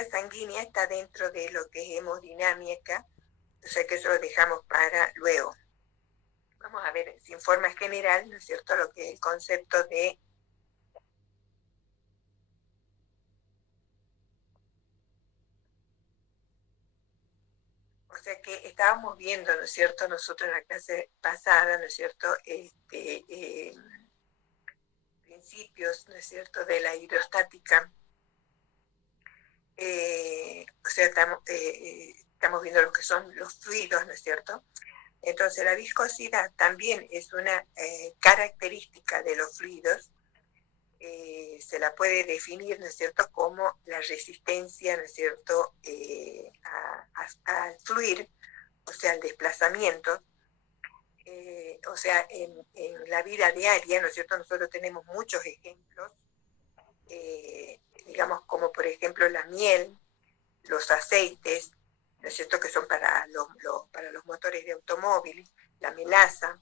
viscosidad sanguínea está dentro de lo que es hemodinámica, o sea que eso lo dejamos para luego. Vamos a ver sin forma general, ¿no es cierto?, lo que es el concepto de... O sea que estábamos viendo, ¿no es cierto?, nosotros en la clase pasada, ¿no es cierto?, principios, ¿no es cierto?, de la hidrostática. O sea, estamos viendo lo que son los fluidos, ¿no es cierto? Entonces la viscosidad también es una característica de los fluidos. Se la puede definir, ¿no es cierto?, como la resistencia, ¿no es cierto?, al fluir, o sea, al desplazamiento. O sea, en la vida diaria, ¿no es cierto?, nosotros tenemos muchos ejemplos, digamos, como por ejemplo la miel, los aceites, ¿no es cierto?, que son para los motores de automóvil, la melaza.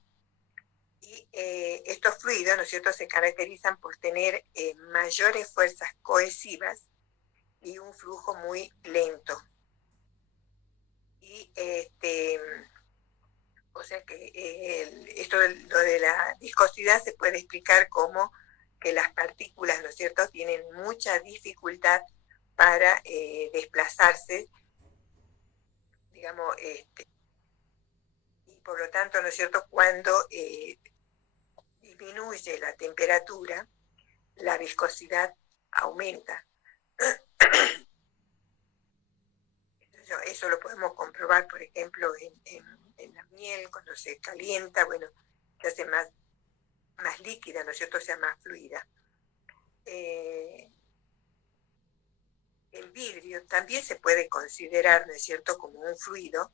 Y estos fluidos, ¿no es cierto?, se caracterizan por tener mayores fuerzas cohesivas y un flujo muy lento. Y o sea que lo de la viscosidad se puede explicar como que las partículas, ¿no es cierto?, tienen mucha dificultad para desplazarse, digamos, y por lo tanto, ¿no es cierto?, cuando disminuye la temperatura, la viscosidad aumenta. Eso lo podemos comprobar, por ejemplo, en la miel, cuando se calienta, bueno, se hace más líquida, ¿no es cierto?, o sea, más fluida. El vidrio también se puede considerar, ¿no es cierto?, como un fluido,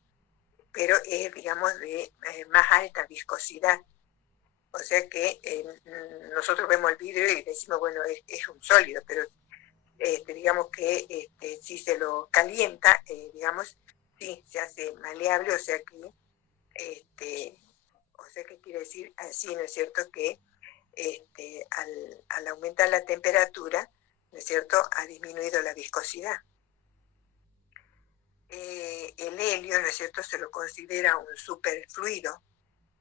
pero es, digamos, de más alta viscosidad. O sea que nosotros vemos el vidrio y decimos, bueno, es un sólido, pero digamos que si se lo calienta, digamos, sí, se hace maleable, o sea que quiere decir así, ¿no es cierto?, que al aumentar la temperatura, ¿no es cierto?, ha disminuido la viscosidad. El helio, ¿no es cierto?, se lo considera un superfluido,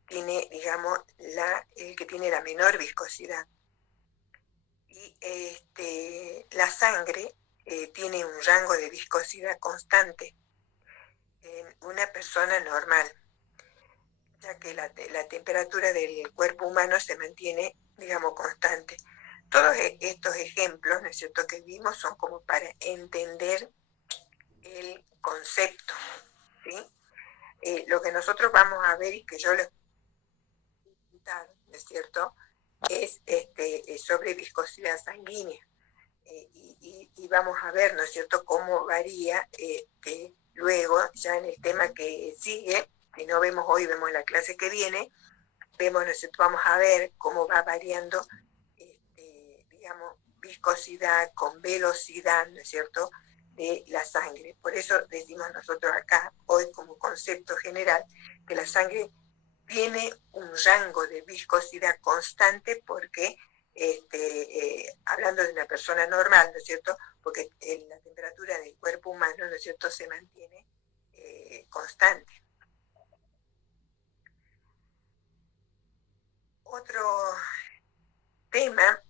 tiene, digamos, el que tiene la menor viscosidad. Y la sangre tiene un rango de viscosidad constante en una persona normal, ya que la temperatura del cuerpo humano se mantiene, digamos, constante. Todos estos ejemplos, ¿no es cierto?, que vimos son como para entender el concepto, ¿sí? Lo que nosotros vamos a ver y que yo les voy a contar, ¿no es cierto?, es sobre viscosidad sanguínea. Y vamos a ver, ¿no es cierto?, cómo varía luego, ya en el tema que sigue, que no vemos hoy, vemos en la clase que viene, vemos, ¿no es cierto?, vamos a ver cómo va variando, digamos, viscosidad con velocidad, ¿no es cierto?, de la sangre. Por eso decimos nosotros acá, hoy como concepto general, que la sangre tiene un rango de viscosidad constante porque, hablando de una persona normal, ¿no es cierto?, porque la temperatura del cuerpo humano, ¿no es cierto?, se mantiene constante. Otro tema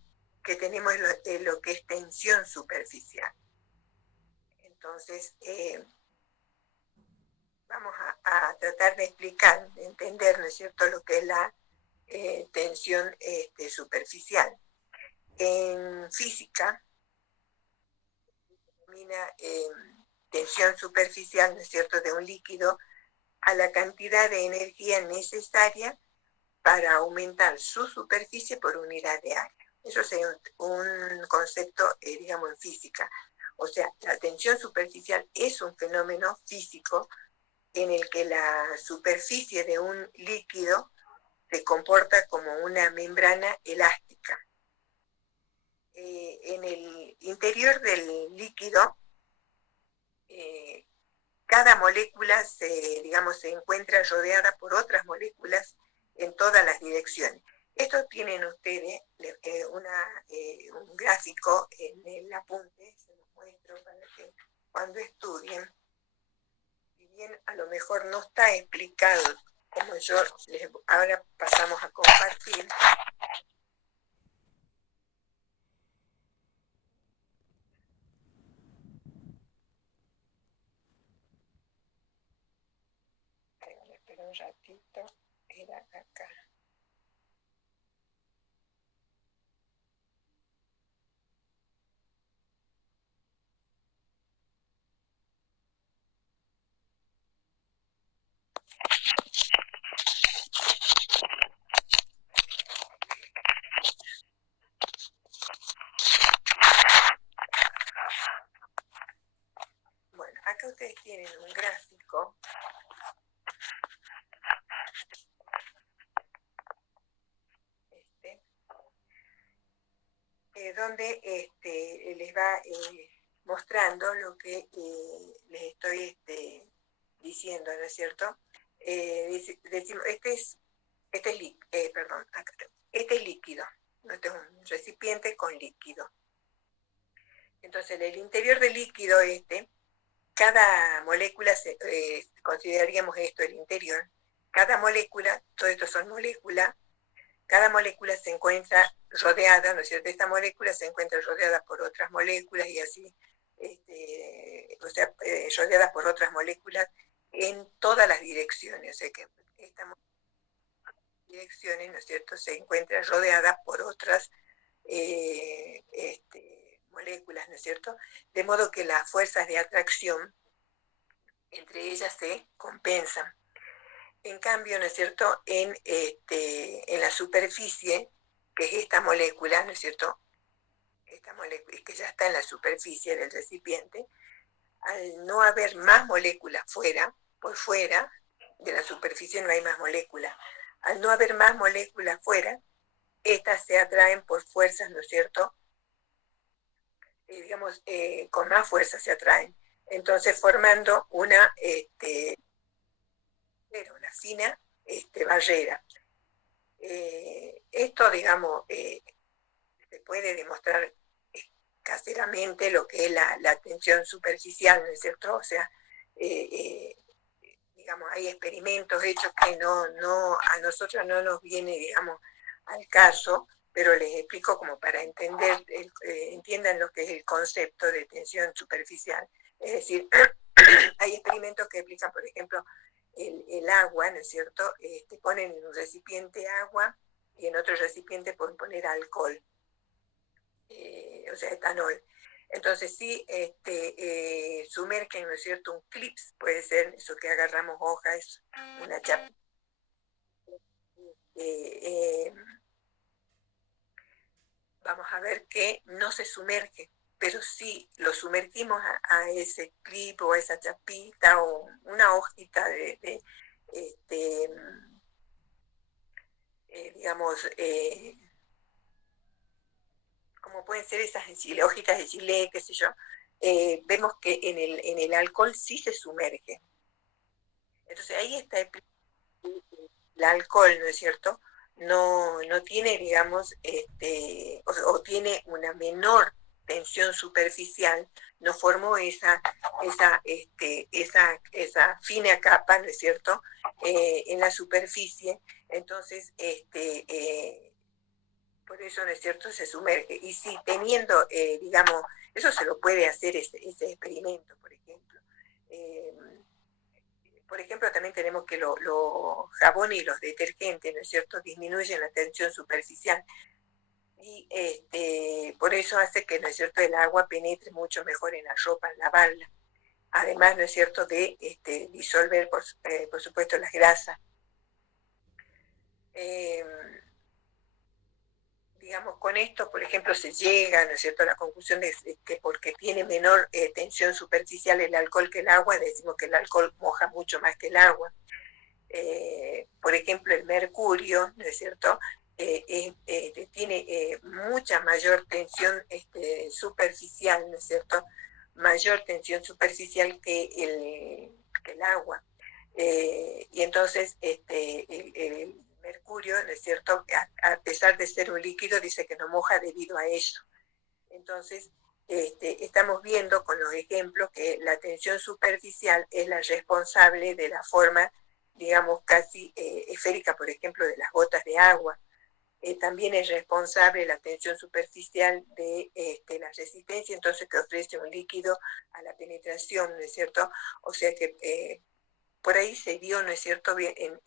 que tenemos es lo que es tensión superficial. Entonces, vamos a tratar de explicar, de entender, ¿no es cierto?, lo que es la tensión superficial. En física, denomina tensión superficial, ¿no es cierto?, de un líquido a la cantidad de energía necesaria para aumentar su superficie por unidad de área. Eso es un concepto, digamos, en física. O sea, la tensión superficial es un fenómeno físico en el que la superficie de un líquido se comporta como una membrana elástica. En el interior del líquido, cada molécula se encuentra rodeada por otras moléculas en todas las direcciones. Esto tienen ustedes un gráfico en el apunte, se los muestro para que cuando estudien, si bien a lo mejor no está explicado como yo les ahora pasamos a compartir, espera un ratito, era acá. Bueno, acá ustedes tienen un gráfico este, donde les va mostrando lo que les estoy diciendo, ¿no es cierto? Decimos, perdón, este es líquido, ¿no? Este es un recipiente con líquido. Entonces, en el interior del líquido cada molécula, consideraríamos esto el interior, cada molécula, todo esto son moléculas, cada molécula se encuentra rodeada, ¿no es cierto? Esta molécula se encuentra rodeada por otras moléculas y así, o sea, rodeada por otras moléculas en todas las direcciones, o sea que esta direcciones, ¿no es cierto?, se encuentra rodeada por otras moléculas, ¿no es cierto? De modo que las fuerzas de atracción entre ellas se compensan. En cambio, ¿no es cierto?, en la superficie, que es esta molécula, ¿no es cierto?, esta molécula que ya está en la superficie del recipiente, al no haber más moléculas fuera, por fuera de la superficie no hay más moléculas. Al no haber más moléculas fuera, estas se atraen por fuerzas, ¿no es cierto?, digamos, con más fuerza se atraen. Entonces, formando una fina barrera. Esto, digamos, se puede demostrar caseramente lo que es la tensión superficial, ¿no es cierto? O sea, eh, eh, digamos, hay experimentos hechos que a nosotros no nos viene, digamos, al caso, pero les explico como para entender, entiendan lo que es el concepto de tensión superficial. Es decir, hay experimentos que explican, por ejemplo, el agua, ¿no es cierto? Ponen en un recipiente agua y en otro recipiente pueden poner alcohol, o sea, etanol. Entonces, sí, sumergen, ¿no es cierto? Un clips, puede ser eso que agarramos hojas, una chapa. Eh, eh, Vamos a ver que no se sumerge, pero si lo sumergimos a ese clip o a esa chapita o una hojita este, digamos, como pueden ser esas hojitas de chile, qué sé yo, vemos que en el alcohol sí se sumerge. Entonces ahí está el alcohol, ¿no es cierto? No tiene, digamos, o tiene una menor tensión superficial, no formó esa fina capa, ¿no es cierto?, en la superficie. Entonces, por eso, ¿no es cierto?, se sumerge. Y si teniendo, digamos, eso se lo puede hacer ese experimento, por ejemplo. Por ejemplo, también tenemos que los jabones y los detergentes, ¿no es cierto?, disminuyen la tensión superficial. Y por eso hace que, ¿no es cierto?, el agua penetre mucho mejor en la ropa al lavarla. Además, ¿no es cierto?, de disolver, por supuesto, las grasas. Eh, digamos, con esto, por ejemplo, se llega, ¿no es cierto?, a la conclusión de que porque tiene menor tensión superficial el alcohol que el agua, decimos que el alcohol moja mucho más que el agua. Por ejemplo, el mercurio, ¿no es cierto?, tiene mucha mayor tensión superficial, ¿no es cierto?, mayor tensión superficial que el agua. Y entonces el mercurio, ¿no es cierto?, a pesar de ser un líquido, dice que no moja debido a eso. Entonces, estamos viendo con los ejemplos que la tensión superficial es la responsable de la forma, digamos, casi esférica, por ejemplo, de las gotas de agua. También es responsable la tensión superficial de la resistencia, entonces que ofrece un líquido a la penetración, ¿no es cierto? O sea que por ahí se vio, ¿no es cierto?, en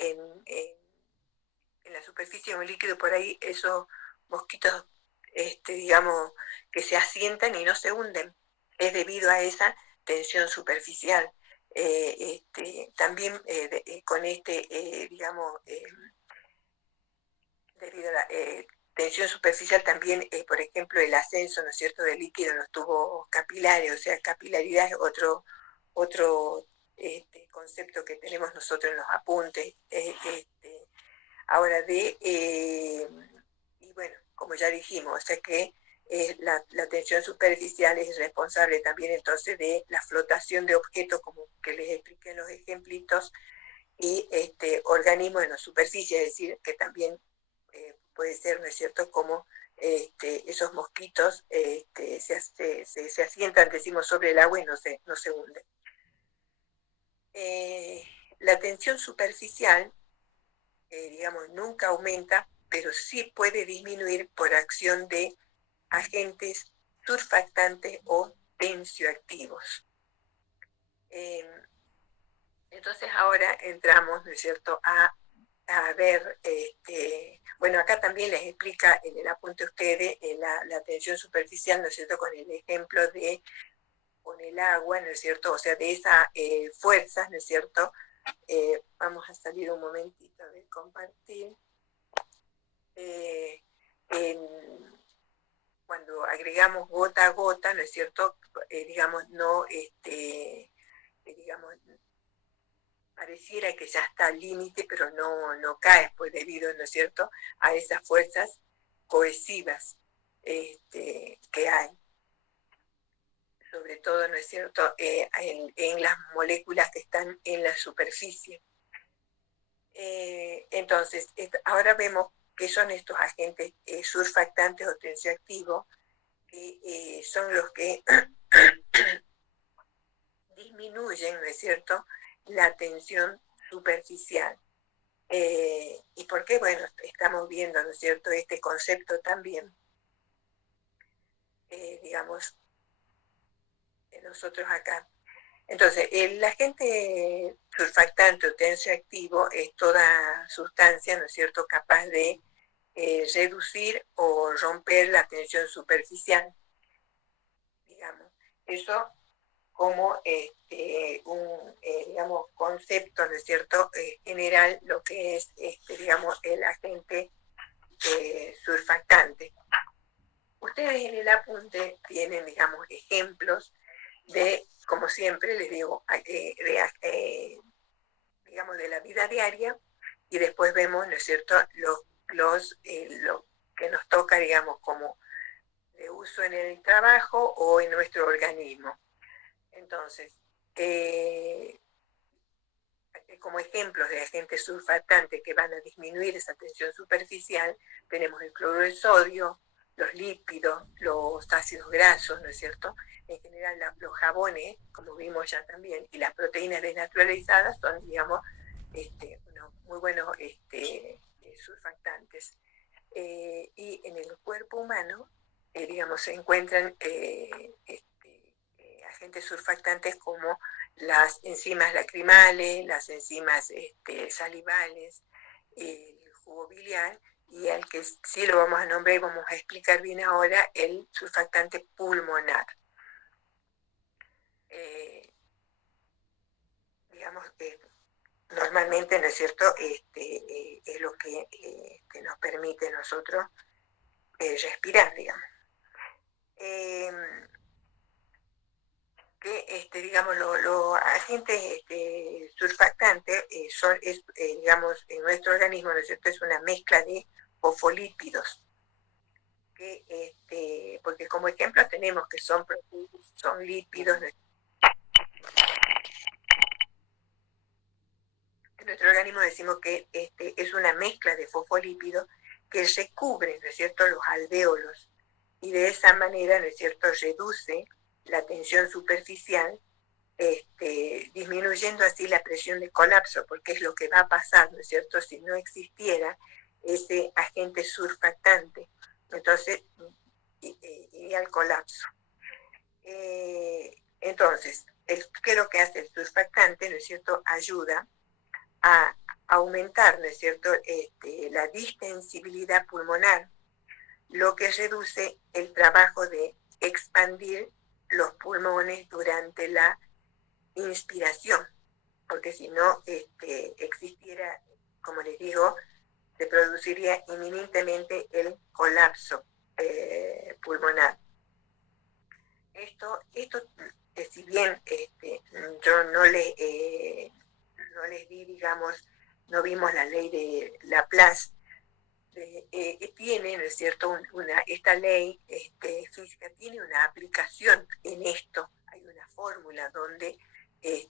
la superficie de un líquido, por ahí esos mosquitos, digamos, que se asientan y no se hunden, es debido a esa tensión superficial. También con digamos, debido a la tensión superficial también, por ejemplo, el ascenso, ¿no es cierto?, del líquido en los tubos capilares, o sea, capilaridad es otro concepto que tenemos nosotros en los apuntes. Ahora y bueno, como ya dijimos, o sea que la tensión superficial es responsable también entonces de la flotación de objetos, como que les expliqué en los ejemplitos, y organismos en la superficie, es decir, que también puede ser, ¿no es cierto?, como esos mosquitos se asientan, decimos, sobre el agua y no se hunden. La tensión superficial, digamos, nunca aumenta, pero sí puede disminuir por acción de agentes surfactantes o tensioactivos. Entonces ahora entramos, ¿no es cierto?, a ver, bueno, acá también les explica en el apunte a ustedes la tensión superficial, ¿no es cierto?, con el ejemplo de con el agua, ¿no es cierto?, o sea, de esas fuerzas, ¿no es cierto? Vamos a salir un momentito de compartir. Cuando agregamos gota a gota, ¿no es cierto?, digamos, no, digamos, pareciera que ya está al límite, pero no cae, pues debido, ¿no es cierto?, a esas fuerzas cohesivas que hay, sobre todo, ¿no es cierto?, en las moléculas que están en la superficie. Entonces, ahora vemos qué son estos agentes surfactantes o tensioactivos, que son los que disminuyen, ¿no es cierto?, la tensión superficial. ¿Y por qué? Bueno, estamos viendo, ¿no es cierto?, este concepto también, digamos, nosotros acá. Entonces, el agente surfactante o tensioactivo es toda sustancia, ¿no es cierto?, capaz de reducir o romper la tensión superficial, digamos. Eso como digamos, concepto, ¿no es cierto?, general, lo que es, digamos, el agente surfactante. Ustedes en el apunte tienen, digamos, ejemplos de, como siempre les digo, digamos, de la vida diaria, y después vemos, ¿no es cierto?, lo que nos toca, digamos, como de uso en el trabajo o en nuestro organismo. Entonces, como ejemplos de agentes surfactantes que van a disminuir esa tensión superficial, tenemos el cloruro de sodio, los lípidos, los ácidos grasos, ¿no es cierto? En general, los jabones, como vimos ya también, y las proteínas desnaturalizadas son, digamos, unos muy buenos surfactantes. Y en el cuerpo humano, digamos, se encuentran agentes surfactantes como las enzimas lacrimales, las enzimas salivales, el jugo biliar, y al que sí lo vamos a nombrar y vamos a explicar bien ahora, el surfactante pulmonar. Digamos, normalmente, ¿no es cierto?, es lo que nos permite a nosotros respirar, digamos. Que digamos, los agentes surfactantes digamos, en nuestro organismo, ¿no es cierto?, es una mezcla de fosfolípidos, que, porque como ejemplo tenemos que son proteínas, son lípidos. En nuestro organismo decimos que es una mezcla de fosfolípidos que recubre, ¿no es cierto?, los alvéolos, y de esa manera, ¿no es cierto?, reduce la tensión superficial, disminuyendo así la presión de colapso, porque es lo que va a pasar, ¿no es cierto?, si no existiera ese agente surfactante. Entonces, iría al colapso. Entonces, ¿qué es lo que hace el surfactante? ¿No es cierto? Ayuda a aumentar, ¿no es cierto?, la distensibilidad pulmonar, lo que reduce el trabajo de expandir los pulmones durante la inspiración, porque si no existiera, como les digo, se produciría inminentemente el colapso pulmonar. Esto si bien yo no les di, digamos, no vimos la ley de Laplace, tiene, ¿no es cierto?, esta ley física tiene una aplicación en esto. Hay una fórmula donde eh,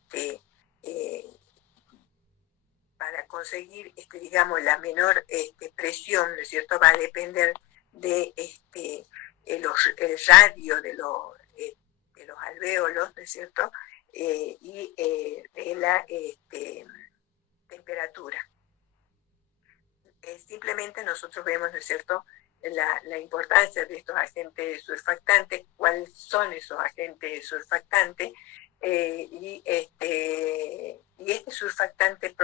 para conseguir, digamos, la menor presión, ¿no es cierto?, va a depender de el radio de los alvéolos, ¿no es cierto?, y de la temperatura. Simplemente nosotros vemos, ¿no es cierto?, la importancia de estos agentes surfactantes, cuáles son esos agentes surfactantes, y este surfactante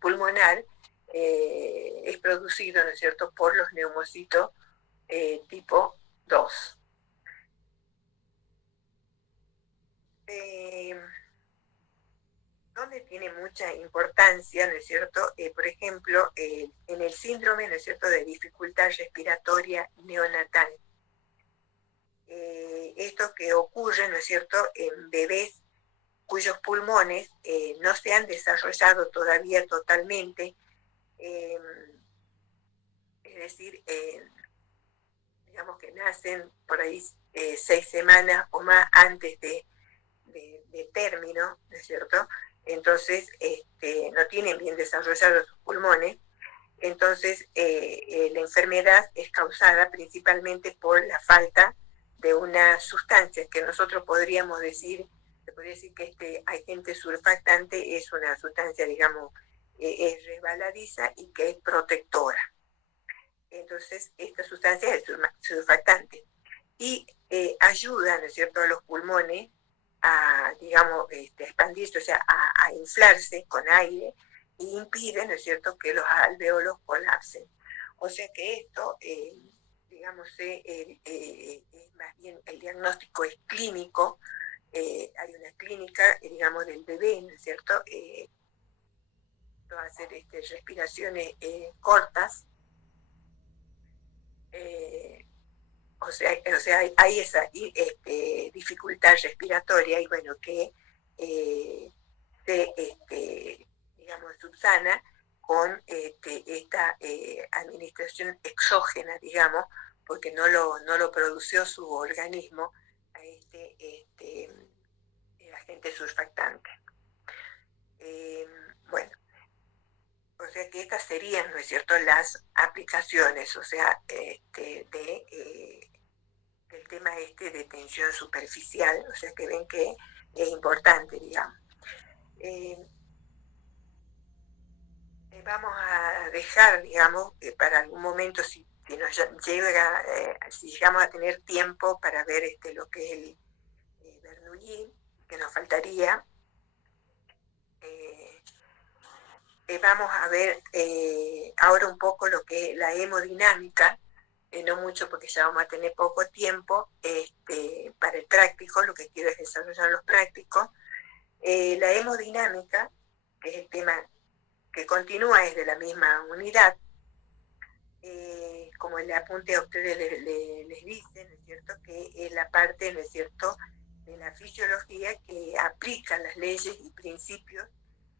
pulmonar es producido, ¿no es cierto?, por los neumocitos tipo 2. Donde tiene mucha importancia, ¿no es cierto?, por ejemplo, en el síndrome, ¿no es cierto?, de dificultad respiratoria neonatal. Esto que ocurre, ¿no es cierto?, en bebés cuyos pulmones no se han desarrollado todavía totalmente, es decir, digamos que nacen por ahí 6 semanas o más antes de término, ¿no es cierto? Entonces, no tienen bien desarrollados sus pulmones. Entonces, la enfermedad es causada principalmente por la falta de una sustancia que nosotros podríamos decir, se podría decir que este agente surfactante es una sustancia, digamos, es resbaladiza y que es protectora. Entonces, esta sustancia es el surfactante y ayuda, ¿no es cierto?, a los pulmones a, digamos, expandirse, o sea, a inflarse con aire, e impide, ¿no es cierto?, que los alvéolos colapsen. O sea que esto, digamos, más bien el diagnóstico es clínico. Hay una clínica, digamos, del bebé, ¿no es cierto?, va a hacer respiraciones cortas. O sea, hay esa dificultad respiratoria y bueno, que se, digamos, subsana con esta administración exógena, digamos, porque no lo produció su organismo a agente surfactante. Bueno, o sea que estas serían, ¿no es cierto?, las aplicaciones, o sea, del tema de tensión superficial, o sea que ven que es importante, digamos. Vamos a dejar, digamos, para algún momento, si nos llega, si llegamos a tener tiempo para ver lo que es el Bernoulli, que nos faltaría. Vamos a ver ahora un poco lo que es la hemodinámica, no mucho porque ya vamos a tener poco tiempo para el práctico, lo que quiero es desarrollar los prácticos. La hemodinámica, que es el tema que continúa, es de la misma unidad, como el apunte a ustedes les dice, ¿no es cierto?, que es la parte, ¿no es cierto?, de la fisiología que aplica las leyes y principios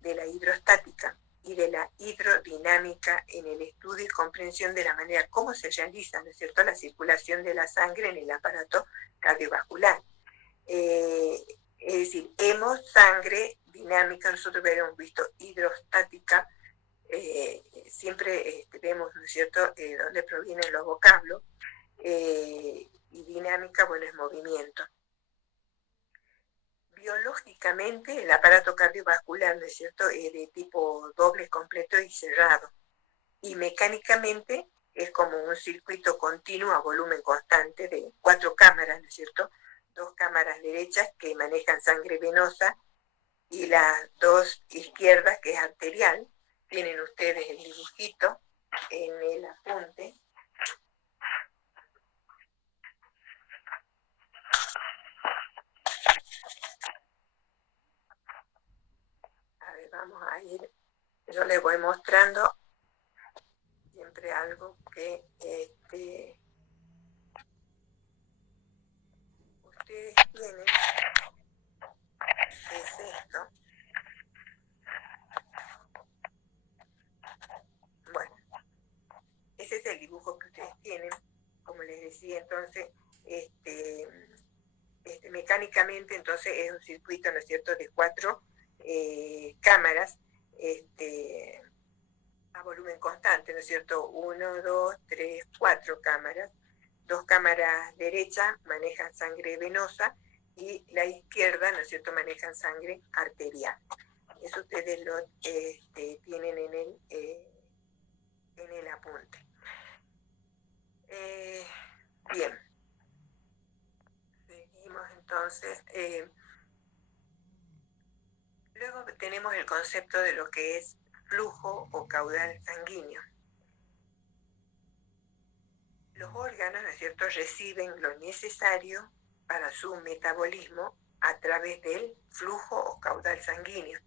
de la hidrostática y de la hidrodinámica en el estudio y comprensión de la manera como se realiza, ¿no es cierto?, la circulación de la sangre en el aparato cardiovascular. Es decir, hemos sangre dinámica, nosotros habíamos visto hidrostática, siempre vemos, ¿no es cierto?, dónde provienen los vocablos. y dinámica, bueno, es movimiento. Biológicamente, el aparato cardiovascular, ¿no es cierto?, es de tipo doble, completo y cerrado. Y mecánicamente es como un circuito continuo a volumen constante de 4 cámaras, ¿no es cierto? 2 cámaras derechas que manejan sangre venosa y las 2 izquierdas, que es arterial. Tienen ustedes el dibujito en el apunte. A ver, vamos a ir. Yo les voy mostrando siempre algo que ustedes tienen, que es esto. Bueno, ese es el dibujo que ustedes tienen, como les decía. Entonces, mecánicamente, entonces es un circuito, ¿no es cierto?, de 4 cámaras a volumen constante, ¿no es cierto? 1, 2, 3, 4 cámaras. 2 cámaras derechas manejan sangre venosa y la izquierda, ¿no es cierto?, manejan sangre arterial. Eso ustedes lo tienen en el apunte. Bien. Seguimos entonces. Luego tenemos el concepto de lo que es flujo o caudal sanguíneo. Los órganos, ¿no es cierto?, reciben lo necesario para su metabolismo a través del flujo o caudal sanguíneo.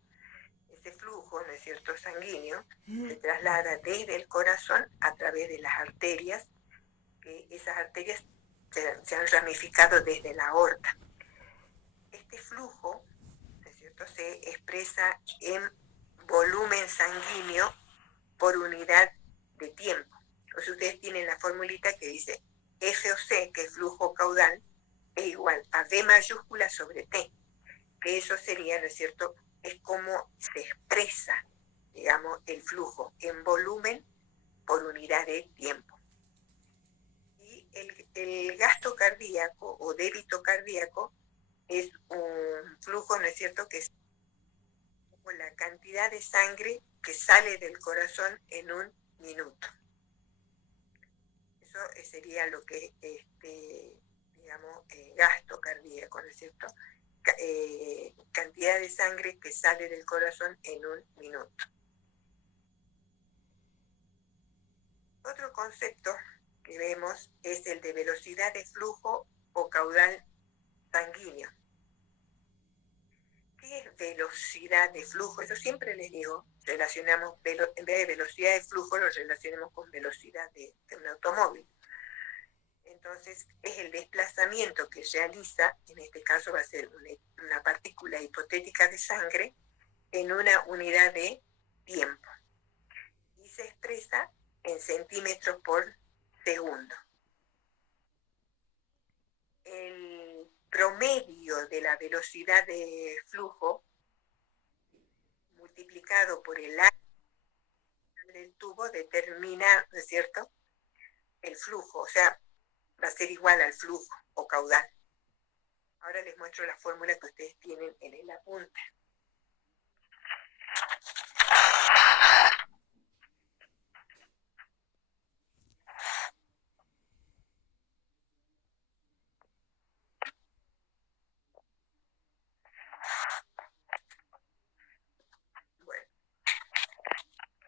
Ese flujo, ¿no es cierto?, sanguíneo se traslada desde el corazón a través de las arterias, que esas arterias se han ramificado desde la aorta. Este flujo, ¿no es cierto?, se expresa en volumen sanguíneo por unidad de tiempo. O sea, ustedes tienen la formulita que dice FOC, que es flujo caudal, es igual a V mayúscula sobre T, que eso sería, ¿no es cierto?, es como se expresa, digamos, el flujo en volumen por unidad de tiempo. Y el gasto cardíaco o débito cardíaco es un flujo, ¿no es cierto?, que es como la cantidad de sangre que sale del corazón en un minuto. Eso sería lo que, digamos, gasto cardíaco, ¿no es cierto? Cantidad de sangre que sale del corazón en un minuto. Otro concepto que vemos es el de velocidad de flujo o caudal sanguíneo. ¿Qué es velocidad de flujo? Eso siempre les digo, relacionamos, en vez de velocidad de flujo, lo relacionamos con velocidad de un automóvil. Entonces, es el desplazamiento que realiza, en este caso va a ser una partícula hipotética de sangre, en una unidad de tiempo. Y se expresa en centímetros por segundo. El promedio de la velocidad de flujo multiplicado por el área del tubo determina, ¿no es cierto?, el flujo, o sea, va a ser igual al flujo o caudal. Ahora les muestro la fórmula que ustedes tienen en el apunte.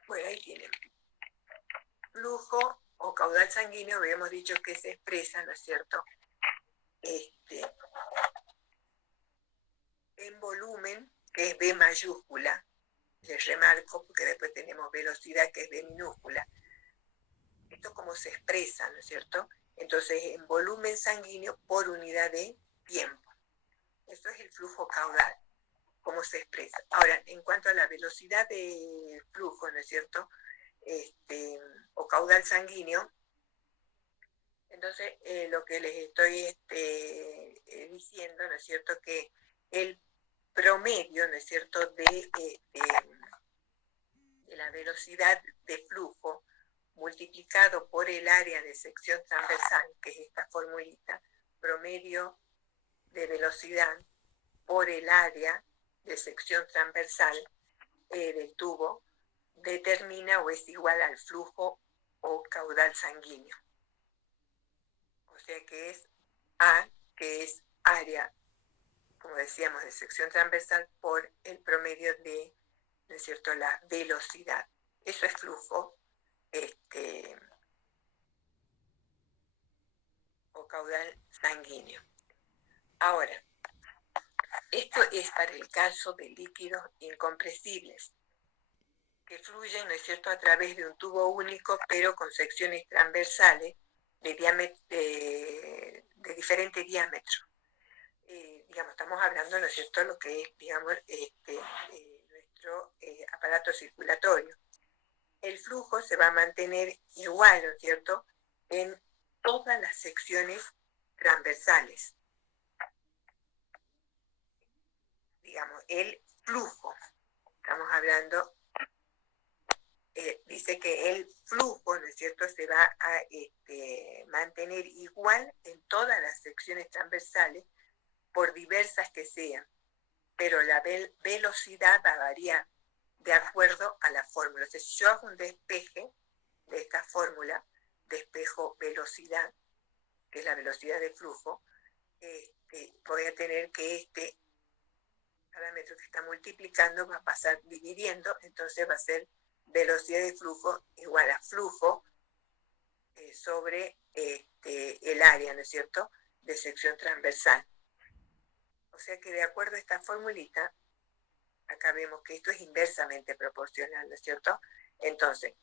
Bueno, ahí tienen. Flujo o caudal sanguíneo, habíamos dicho que se expresa, ¿no es cierto?, en volumen, que es V mayúscula. Les remarco, porque después tenemos velocidad, que es V minúscula. Esto como se expresa, ¿no es cierto? Entonces, en volumen sanguíneo por unidad de tiempo. Eso es el flujo caudal, cómo se expresa. Ahora, en cuanto a la velocidad de flujo, ¿no es cierto?, o caudal sanguíneo, entonces lo que les estoy diciendo, ¿no es cierto?, que el promedio, ¿no es cierto?, de la velocidad de flujo multiplicado por el área de sección transversal, que es esta formulita, promedio de velocidad por el área de sección transversal del tubo, determina o es igual al flujo o caudal sanguíneo. O sea que es A, que es área, como decíamos, de sección transversal por el promedio de, ¿no es cierto?, la velocidad. Eso es flujo o caudal sanguíneo. Ahora, esto es para el caso de líquidos incompresibles, que fluyen, ¿no es cierto?, a través de un tubo único, pero con secciones transversales de diferente diámetro. Digamos, estamos hablando, ¿no es cierto?, de lo que es, digamos, nuestro aparato circulatorio. El flujo se va a mantener igual, ¿no es cierto?, en todas las secciones transversales. Digamos, el flujo, estamos hablando, dice que el flujo, ¿no es cierto?, se va a mantener igual en todas las secciones transversales, por diversas que sean, pero la velocidad va a variar de acuerdo a la fórmula. O sea, si yo hago un despeje de esta fórmula, despejo velocidad, que es la velocidad de flujo, voy a tener que este parámetro que está multiplicando va a pasar dividiendo, entonces va a ser velocidad de flujo igual a flujo sobre el área, ¿no es cierto?, de sección transversal. O sea que de acuerdo a esta formulita, acá vemos que esto es inversamente proporcional, ¿no es cierto? Entonces,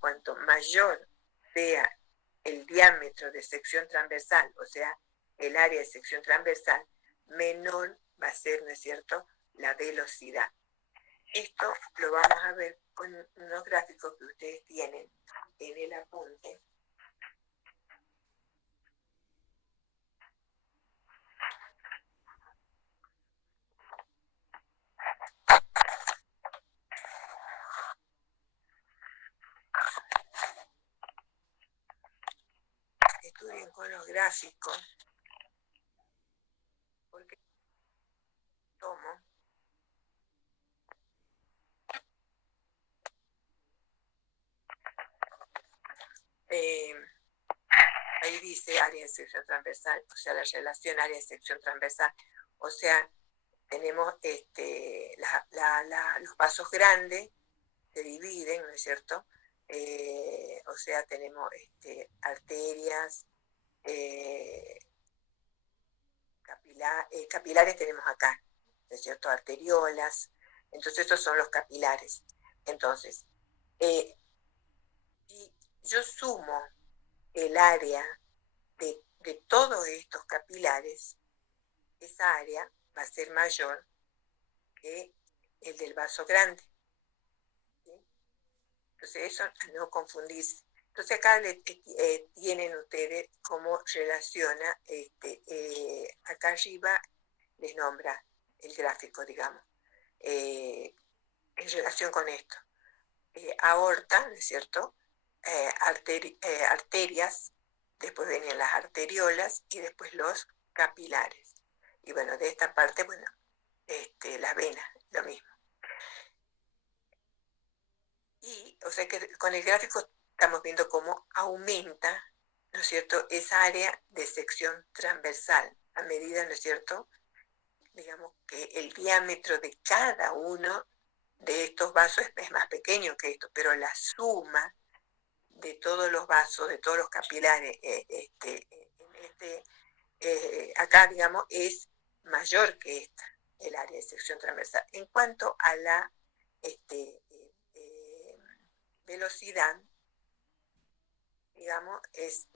cuanto mayor sea el diámetro de sección transversal, o sea, el área de sección transversal, menor va a ser, ¿no es cierto?, la velocidad. Esto lo vamos a ver con unos gráficos que ustedes tienen en el apunte. Estudien con los gráficos, porque tomo ahí dice área de sección transversal, o sea, la relación área de sección transversal, o sea, tenemos los vasos grandes se dividen, ¿no es cierto? O sea, tenemos arterias, capilares tenemos acá, ¿no es cierto? Arteriolas, entonces estos son los capilares. Entonces, si yo sumo el área de todos estos capilares, esa área va a ser mayor que el del vaso grande. ¿Sí? Entonces, eso no confundirse. Entonces, acá tienen ustedes cómo relaciona, acá arriba les nombra el gráfico, digamos, en relación con esto. Aorta, ¿no es cierto? Arterias, después venían las arteriolas y después los capilares. Y bueno, de esta parte, bueno, las venas, lo mismo. Y, o sea que con el gráfico estamos viendo cómo aumenta, ¿no es cierto?, esa área de sección transversal, a medida, ¿no es cierto?, digamos que el diámetro de cada uno de estos vasos es más pequeño que esto, pero la suma de todos los vasos, de todos los capilares, acá, digamos, es mayor que esta, el área de sección transversal. En cuanto a la velocidad, digamos, es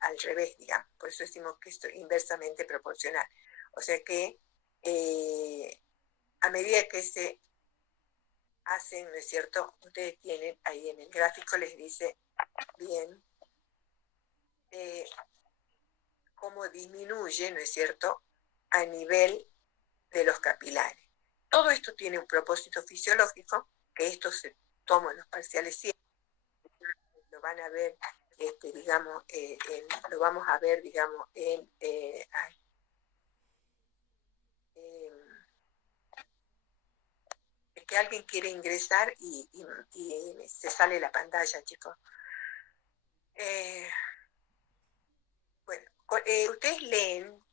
al revés, digamos. Por eso decimos que esto es inversamente proporcional. O sea que a medida que se hacen, ¿no es cierto? Ustedes tienen ahí en el gráfico, les dice bien cómo disminuye, ¿no es cierto?, a nivel de los capilares. Todo esto tiene un propósito fisiológico, que esto se toma en los parciales siempre, van a ver, digamos, lo vamos a ver, digamos, es que alguien quiere ingresar y se sale la pantalla, chicos. Bueno, ustedes leen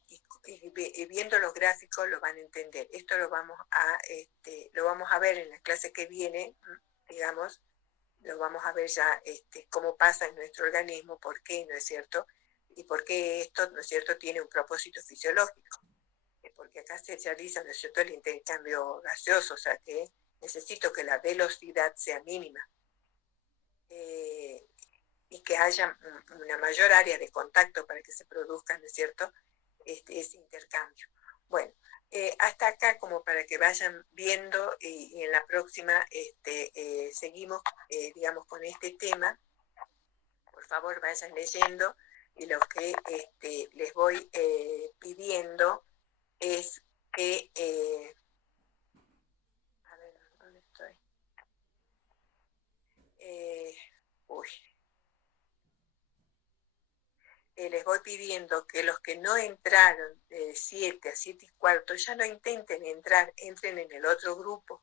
y viendo los gráficos lo van a entender. Esto lo vamos a ver en la clase que viene, digamos, lo vamos a ver ya cómo pasa en nuestro organismo, por qué, ¿no es cierto? Y por qué esto, ¿no es cierto?, tiene un propósito fisiológico. Porque acá se realiza, ¿no es cierto?, el intercambio gaseoso, o sea que necesito que la velocidad sea mínima. Y que haya una mayor área de contacto para que se produzca, ¿no es cierto?, ese intercambio. Bueno, hasta acá como para que vayan viendo y en la próxima seguimos, digamos, con este tema. Por favor, vayan leyendo y lo que les voy pidiendo es que... a ver, ¿dónde estoy? Uy. Les voy pidiendo que los que no entraron de 7 a 7 y cuarto ya no intenten entrar, entren en el otro grupo.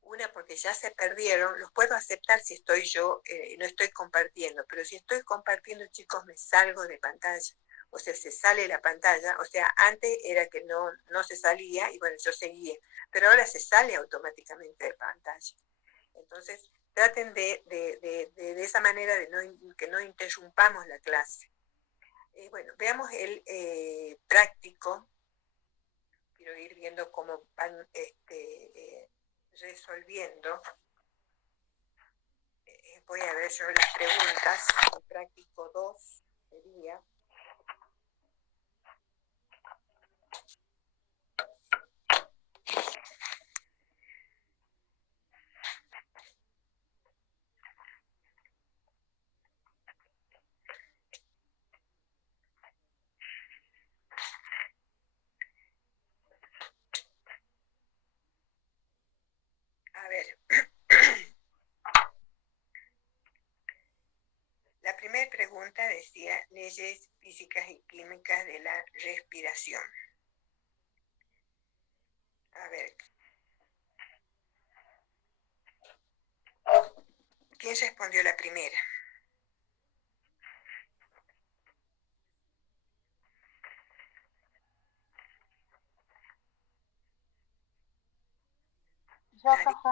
Una, porque ya se perdieron, los puedo aceptar si estoy yo, no estoy compartiendo, pero si estoy compartiendo, chicos, me salgo de pantalla. O sea, se sale la pantalla, o sea, antes era que no se salía y bueno, yo seguía, pero ahora se sale automáticamente de pantalla. Entonces, traten de esa manera de que no interrumpamos la clase. Bueno, veamos el práctico. Quiero ir viendo cómo van resolviendo. Voy a ver yo las preguntas. El práctico 2 sería... A ver. La primera pregunta decía leyes físicas y químicas de la respiración. A ver. ¿Quién respondió la primera? Yo, profe.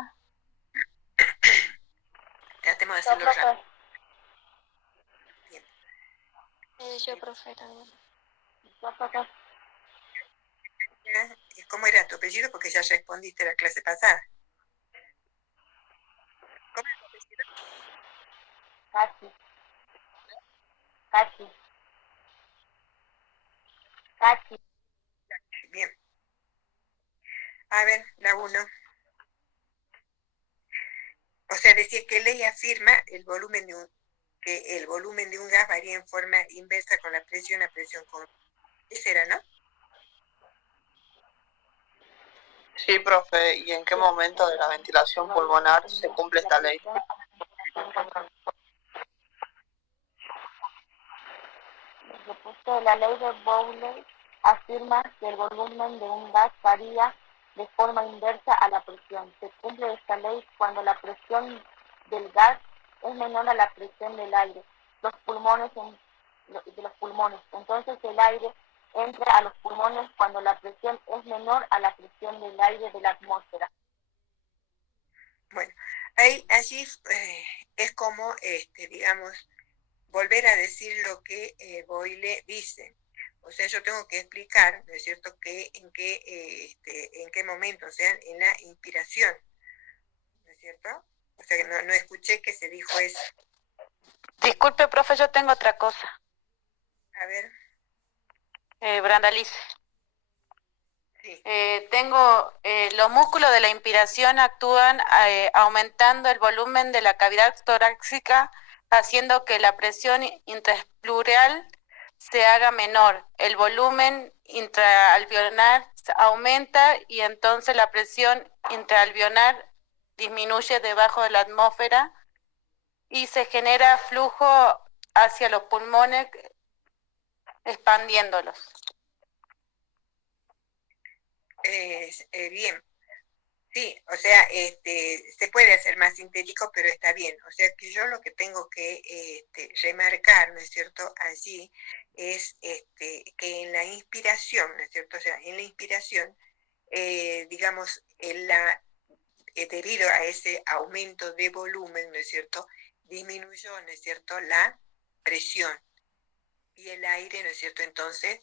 Tratemos de hacerlo rápido. Bien. Yo, profe, también. Yo, profe. ¿Cómo era tu apellido? Porque ya respondiste la clase pasada. ¿Cómo era tu apellido? Katy. Katy. Katy. Bien. A ver, la 1. O sea, decía que ley afirma que el volumen de un gas varía en forma inversa con la presión a presión constante. Esa era, ¿no? Sí, profe, ¿y en qué momento de la ventilación pulmonar se cumple esta ley? La ley de Bowley afirma que el volumen de un gas varía de forma inversa a la presión. Se cumple esta ley cuando la presión del gas es menor a la presión del aire, los pulmones de los pulmones. Entonces el aire entra a los pulmones cuando la presión es menor a la presión del aire de la atmósfera. Bueno, allí es como, digamos, volver a decir lo que Boyle dice. O sea, yo tengo que explicar, ¿no es cierto?, en qué momento, o sea, en la inspiración, ¿no es cierto? O sea, que no escuché que se dijo eso. Disculpe, profe, yo tengo otra cosa. A ver. Brandalice. Sí. Tengo, los músculos de la inspiración actúan aumentando el volumen de la cavidad torácica, haciendo que la presión intrapleural se haga menor. El volumen intraalveolar aumenta y entonces la presión intraalveolar disminuye debajo de la atmósfera y se genera flujo hacia los pulmones expandiéndolos. Bien, sí, o sea, se puede hacer más sintético, pero está bien. O sea que yo lo que tengo que remarcar, ¿no es cierto?, allí es que en la inspiración, ¿no es cierto?, o sea, en la inspiración, digamos, debido a ese aumento de volumen, ¿no es cierto?, disminuyó, ¿no es cierto?, la presión y el aire, ¿no es cierto?, entonces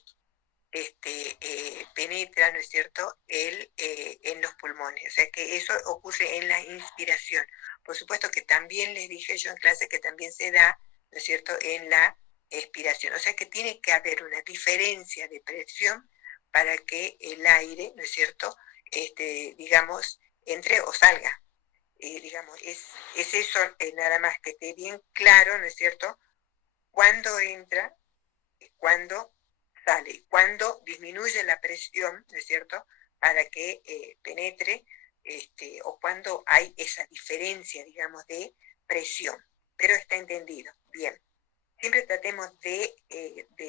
penetra, ¿no es cierto?, en los pulmones. O sea que eso ocurre en la inspiración. Por supuesto que también les dije yo en clase que también se da, ¿no es cierto?, en la expiración. O sea que tiene que haber una diferencia de presión para que el aire, ¿no es cierto?, digamos, entre o salga. Digamos, es eso nada más que esté bien claro, ¿no es cierto?, cuándo entra, cuándo sale, cuándo disminuye la presión, ¿no es cierto?, para que penetre, o cuando hay esa diferencia, digamos, de presión. Pero está entendido, bien. Siempre tratemos de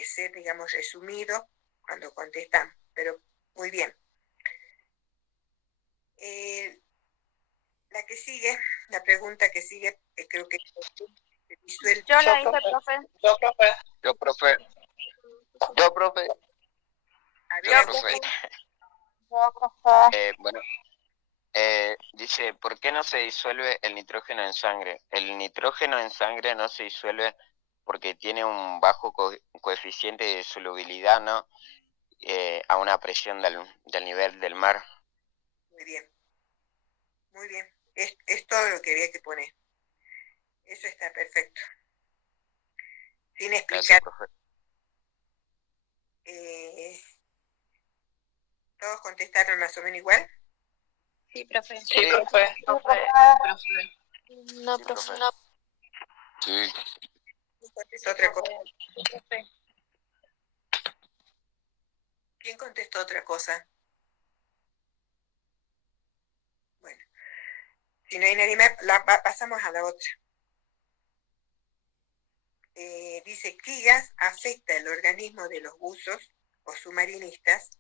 ser, digamos, resumido cuando contestamos, pero muy bien. La que sigue, la pregunta que sigue, creo que se disuelve. Yo la hice, profe. Yo, profe. Yo, profe. Yo, profe. A Yo, ver, profe. Yo, profe. Bueno, dice, ¿por qué no se disuelve el nitrógeno en sangre? El nitrógeno en sangre no se disuelve porque tiene un bajo coeficiente de solubilidad, ¿no? A una presión del nivel del mar. Muy bien. Muy bien. Es todo lo que había que poner. Eso está perfecto. Sin explicar. Gracias, profe. ¿Todos contestaron más o menos igual? Sí, profe. Sí, profe. No, Sí, profe. profe. Sí. ¿Quién contestó otra cosa? ¿Quién contestó otra cosa? Bueno, si no hay nadie más, pasamos a la otra. Dice, ¿qué gas afecta el organismo de los buzos o submarinistas?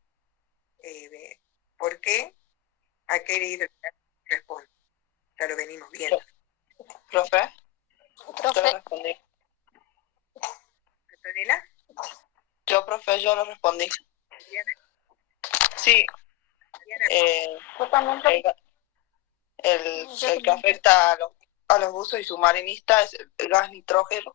¿Por qué? ¿A qué hidrocarburos responde? Ya lo venimos viendo. Profe, yo lo respondí. ¿Antonella? Yo, profe, yo lo respondí. ¿Diana? Sí, ¿Diana? Yo también, profe. el que afecta a los buzos y submarinistas es el gas nitrógeno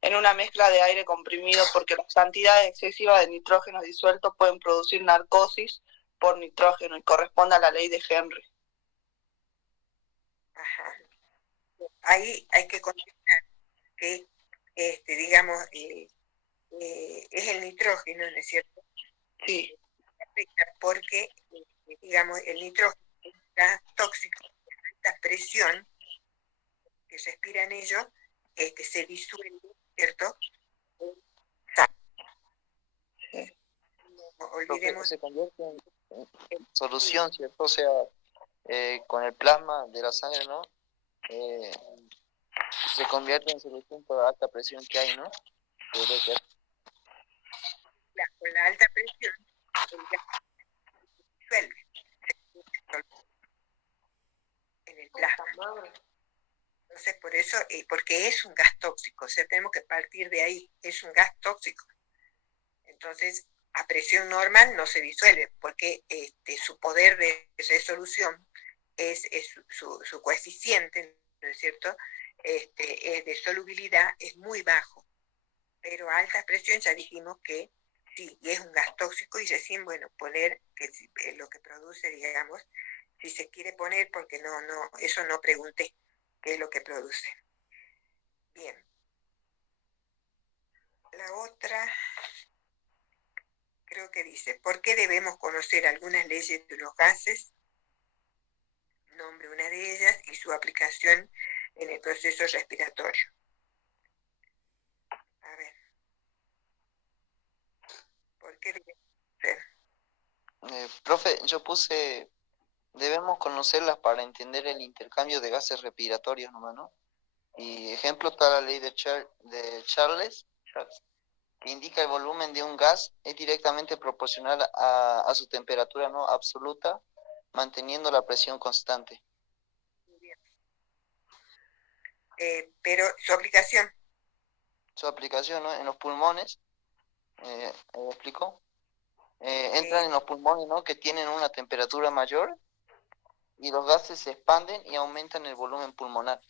en una mezcla de aire comprimido, porque las cantidades excesivas de nitrógeno disuelto pueden producir narcosis por nitrógeno y corresponde a la ley de Henry. Ajá. Ahí hay que contestar que, digamos, es el nitrógeno, ¿no es cierto? Sí. Afecta porque, digamos, el nitrógeno es un gas tóxico de alta presión que respiran ellos, se disuelve, ¿cierto? No olvidemos. Se convierte en solución, ¿cierto? O sea, con el plasma de la sangre, ¿no? Se convierte en solución por la alta presión que hay, ¿no? Con la alta presión, el gas se disuelve en el plasma. Entonces, por eso, porque es un gas tóxico, o sea, tenemos que partir de ahí, es un gas tóxico. Entonces, a presión normal no se disuelve, porque su poder de resolución es su coeficiente, ¿no es cierto?, de solubilidad es muy bajo. Pero a alta presión ya dijimos que sí, y es un gas tóxico, y recién, bueno, poner que lo que produce, digamos, si se quiere poner, porque eso no pregunté, qué es lo que produce. Bien. La otra, creo que dice, ¿por qué debemos conocer algunas leyes de los gases? Nombre una de ellas y su aplicación en el proceso respiratorio. A ver. ¿Por qué debemos conocer? Profe, yo puse Debemos conocerlas para entender el intercambio de gases respiratorios nomás, ¿no? Y ejemplo está la ley de Charles, que indica el volumen de un gas es directamente proporcional a su temperatura no absoluta, manteniendo la presión constante. Pero su aplicación. Su aplicación, ¿no? En los pulmones, ¿me explico? Entran en los pulmones, ¿no? Que tienen una temperatura mayor y los gases se expanden y aumentan el volumen pulmonar.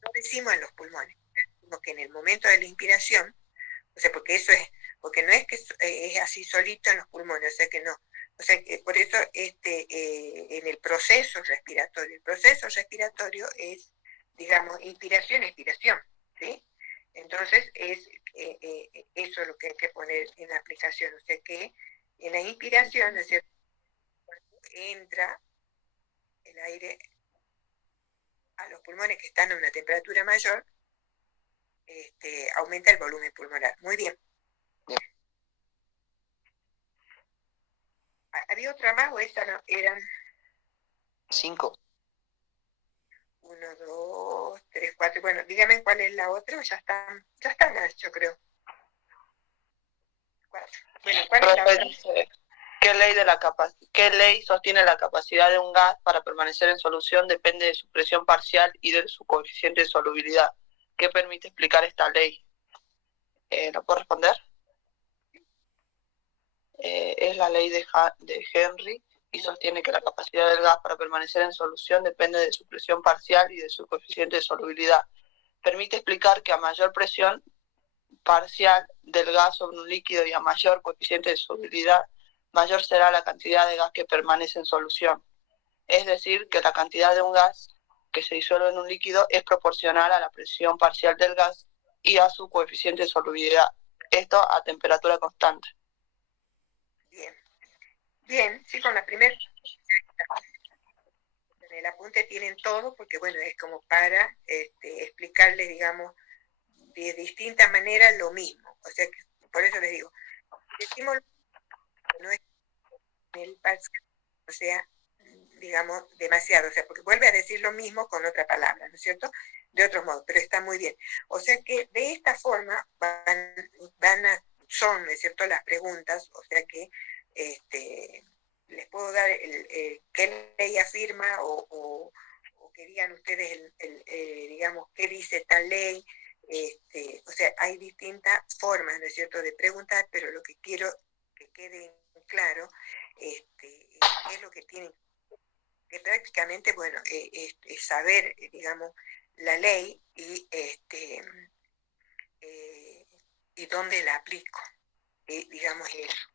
No decimos en los pulmones, decimos que en el momento de la inspiración, o sea, porque eso es, porque no es que es así solito en los pulmones, o sea que no. O sea que por eso en el proceso respiratorio es, digamos, inspiración, expiración, ¿sí? Entonces eso es lo que hay que poner en la aplicación, o sea que en la inspiración, es decir, cuando entra el aire a los pulmones que están a una temperatura mayor, aumenta el volumen pulmonar. Muy bien. ¿Había otra más o esa no? Eran 5. 1, 2, 3, 4. Bueno, dígame cuál es la otra. Ya están las, yo creo. 4. Bueno, ¿cuál es la otra? Dice, ¿qué ley sostiene la capacidad de un gas para permanecer en solución? Depende de su presión parcial y de su coeficiente de solubilidad. ¿Qué permite explicar esta ley? ¿Lo puedo responder? Es la ley de Henry y sostiene que la capacidad del gas para permanecer en solución depende de su presión parcial y de su coeficiente de solubilidad. Permite explicar que a mayor presión parcial del gas sobre un líquido y a mayor coeficiente de solubilidad, mayor será la cantidad de gas que permanece en solución. Es decir, que la cantidad de un gas que se disuelve en un líquido es proporcional a la presión parcial del gas y a su coeficiente de solubilidad. Esto a temperatura constante. Bien. Bien, sí, con la primera. En el apunte tienen todo, porque bueno, es como para explicarles, digamos, de distintas maneras lo mismo. O sea, que, por eso les digo, decimos que no es el parcial, o sea, digamos, demasiado, o sea, porque vuelve a decir lo mismo con otra palabra, ¿no es cierto? De otro modo, pero está muy bien. O sea que de esta forma son, ¿no es cierto?, las preguntas, o sea que les puedo dar qué ley afirma o que digan ustedes, digamos, qué dice tal ley. O sea, hay distintas formas, ¿no es cierto?, de preguntar, pero lo que quiero que quede claro es lo que tienen que prácticamente, bueno, es saber, digamos, la ley y dónde la aplico, digamos eso.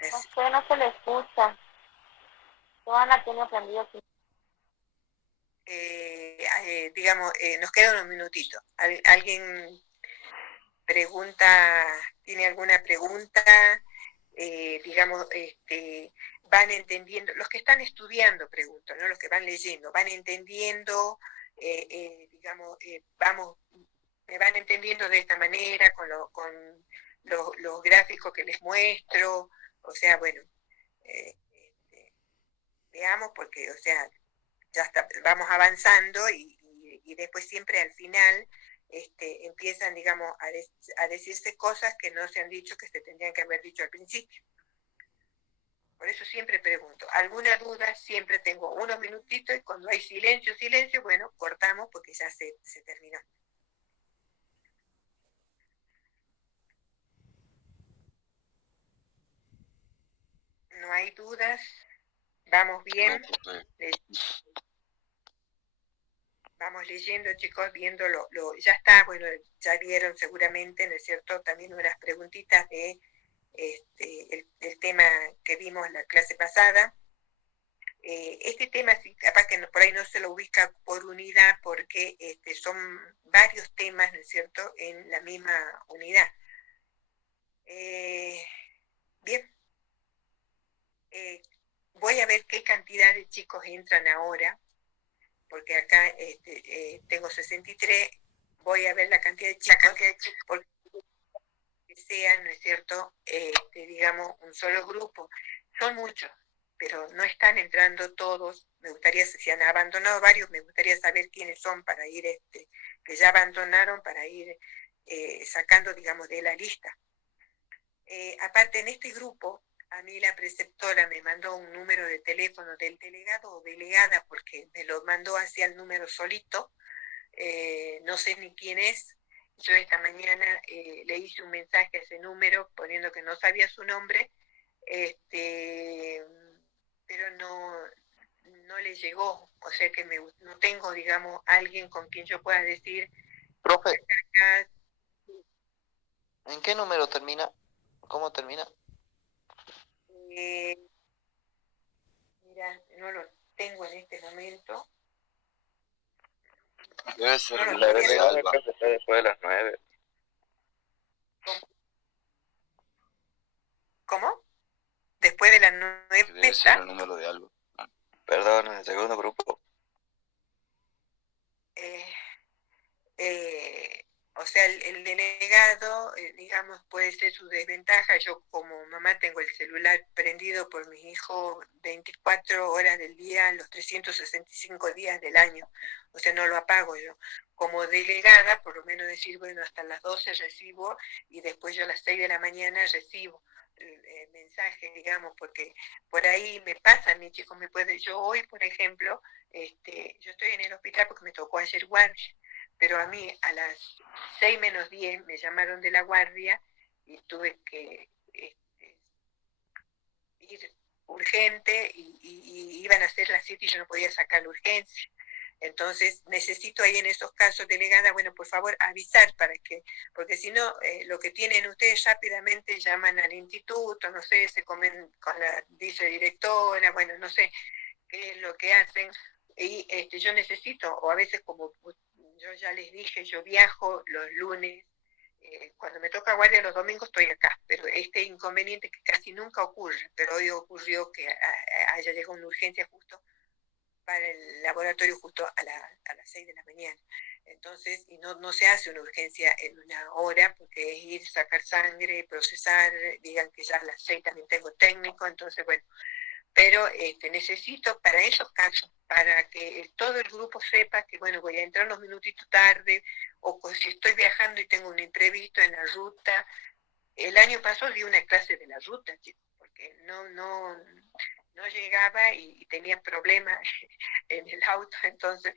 A usted no se le escucha. Joana tiene prendido su... Digamos, nos queda unos minutitos. ¿Alguien pregunta, tiene alguna pregunta? Digamos, van entendiendo, los que están estudiando, pregunto, ¿no? Los que van leyendo, van entendiendo, digamos, me van entendiendo de esta manera, con los gráficos que les muestro, o sea, bueno, veamos, porque, o sea, ya está, vamos avanzando y después siempre al final empiezan, digamos, a decirse cosas que no se han dicho, que se tendrían que haber dicho al principio. Por eso siempre pregunto, ¿alguna duda? Siempre tengo unos minutitos y cuando hay silencio, bueno, cortamos porque ya se terminó. No hay dudas, vamos bien. Vamos leyendo, chicos, viendo ya está, bueno, ya vieron seguramente, ¿no es cierto?, también unas preguntitas de el tema que vimos en la clase pasada. Este tema, sí, capaz que por ahí no se lo ubica por unidad, porque son varios temas, ¿no es cierto?, en la misma unidad. Bien. Voy a ver qué cantidad de chicos entran ahora. porque acá tengo 63, voy a ver la cantidad de chicos, porque que sean, ¿no es cierto?, digamos, un solo grupo. Son muchos, pero no están entrando todos. Me gustaría, si han abandonado varios, me gustaría saber quiénes son para ir, que ya abandonaron, para ir sacando, digamos, de la lista. Aparte, en este grupo, a mí la preceptora me mandó un número de teléfono del delegado o delegada, porque me lo mandó hacia el número solito, no sé ni quién es. Yo esta mañana le hice un mensaje a ese número poniendo que no sabía su nombre, pero no le llegó, o sea que no tengo, digamos, alguien con quien yo pueda decir, Profe, acá, ¿en qué número termina? ¿Cómo termina? mira, no lo tengo en este momento. Debe ser No el lo número podía de saber. Alba. Creo que está después de las 9. ¿Cómo? Después de las 9 Debe ser está. el número de Alba. Perdón, en el segundo grupo. O sea, el delegado, digamos, puede ser su desventaja. Yo como mamá tengo el celular prendido por mis hijos 24 horas del día, los 365 días del año. O sea, no lo apago yo. Como delegada, por lo menos decir, bueno, hasta las 12 recibo y después yo a las 6 de la mañana recibo mensajes, digamos, porque por ahí me pasa, mi chico me puede, yo hoy, por ejemplo, yo estoy en el hospital porque me tocó ayer guardia, pero a mí a las 6 menos 10 me llamaron de la guardia y tuve que ir urgente y iban a hacer las 7 y yo no podía sacar la urgencia. Entonces necesito ahí en esos casos, delegada, bueno, por favor avisar para que, porque si no, lo que tienen ustedes rápidamente llaman al instituto, no sé, se comen con la vicedirectora, bueno, no sé qué es lo que hacen, y yo necesito, o a veces como yo ya les dije, yo viajo los lunes, cuando me toca guardia los domingos estoy acá, pero este inconveniente que casi nunca ocurre, pero hoy ocurrió que haya llegado una urgencia justo para el laboratorio justo a las 6 de la mañana. Entonces, y no se hace una urgencia en una hora, porque es ir, sacar sangre, procesar, digan que ya a las 6 también tengo técnico, entonces bueno, pero necesito para esos casos, para que todo el grupo sepa que bueno, voy a entrar unos minutitos tarde, o si estoy viajando y tengo un imprevisto en la ruta. El año pasado di una clase de la ruta, chicos, porque no llegaba y tenía problemas en el auto, entonces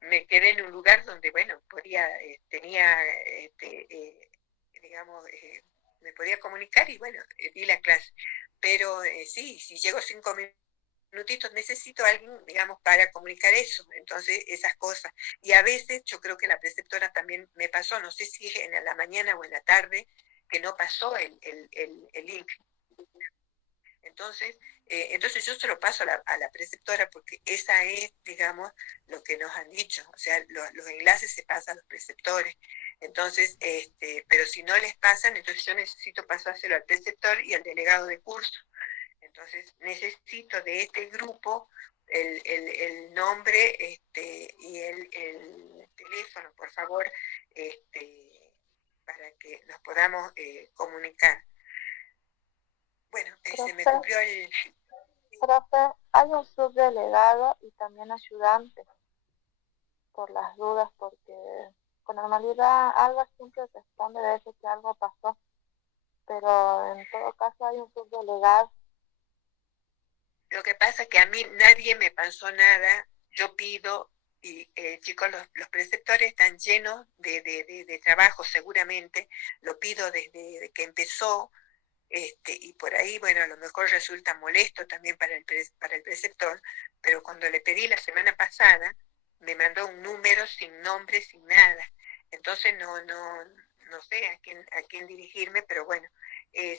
me quedé en un lugar donde, bueno, tenía, digamos, me podía comunicar y bueno, di la clase. Pero sí, si llego 5 minutitos, necesito a alguien, digamos, para comunicar eso, entonces esas cosas. Y a veces yo creo que la preceptora también me pasó, no sé si es en la mañana o en la tarde, que no pasó el link. Entonces yo se lo paso a la preceptora porque esa es, digamos, lo que nos han dicho. O sea, los enlaces se pasan a los preceptores. Entonces, pero si no les pasan, entonces yo necesito pasárselo al preceptor y al delegado de curso. Entonces necesito de este grupo el nombre y el teléfono, por favor, para que nos podamos comunicar. Bueno, se me cumplió el... Profe, hay un subdelegado y también ayudante, por las dudas, porque con normalidad Alba siempre responde de eso que algo pasó, pero en todo caso hay un subdelegado. Lo que pasa es que a mí nadie me pasó nada, yo pido, y chicos, los preceptores están llenos de trabajo seguramente, lo pido desde que empezó, y por ahí, bueno, a lo mejor resulta molesto también para el preceptor, pero cuando le pedí la semana pasada, me mandó un número sin nombre, sin nada. Entonces no sé a quién dirigirme, pero bueno,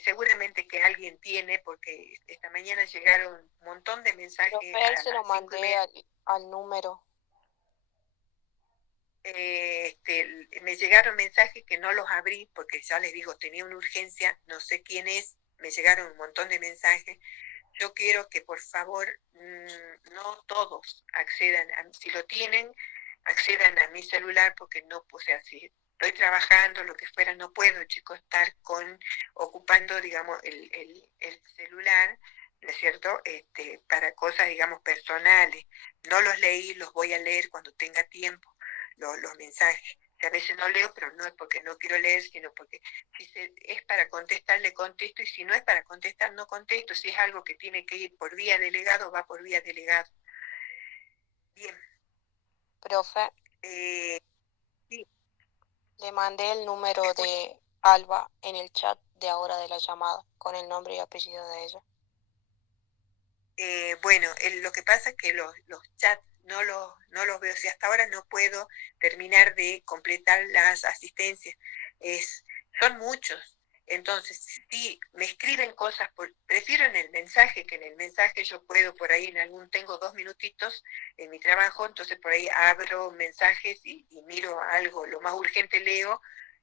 seguramente que alguien tiene, porque esta mañana llegaron un montón de mensajes. Pero se lo mandé al número. Me llegaron mensajes que no los abrí porque ya les digo, tenía una urgencia, no sé quién es, me llegaron un montón de mensajes, yo quiero que por favor no todos accedan, si lo tienen, accedan a mi celular porque no, o sea, si estoy trabajando, lo que fuera, no puedo, chicos, estar ocupando, digamos, el celular, ¿no es cierto?, para cosas, digamos, personales. No los leí, los voy a leer cuando tenga tiempo, los mensajes. A veces no leo, pero no es porque no quiero leer, sino porque si es para contestar, le contesto, y si no es para contestar, no contesto. Si es algo que tiene que ir por vía delegado, va por vía delegado. Bien. Profe, Sí. le mandé el número de Alba en el chat de ahora de la llamada, con el nombre y apellido de ella. Bueno, lo que pasa es que los chats no los veo, si hasta ahora no puedo terminar de completar las asistencias, son muchos. Entonces, si me escriben cosas, prefiero en el mensaje, que en el mensaje yo puedo por ahí, tengo 2 minutitos en mi trabajo, entonces por ahí abro mensajes y miro algo, lo más urgente leo,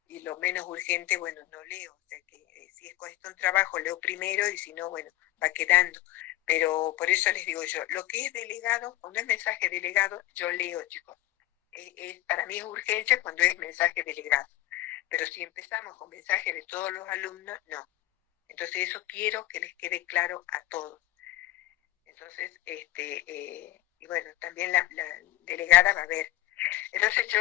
y lo menos urgente, bueno, no leo. O sea que si es un trabajo, leo primero, y si no, bueno, va quedando. Pero por eso les digo yo, lo que es delegado, cuando es mensaje delegado, yo leo, chicos. Para mí es urgencia cuando es mensaje delegado. Pero si empezamos con mensaje de todos los alumnos, no. Entonces eso quiero que les quede claro a todos. Entonces, y bueno, también la delegada va a ver. Entonces yo,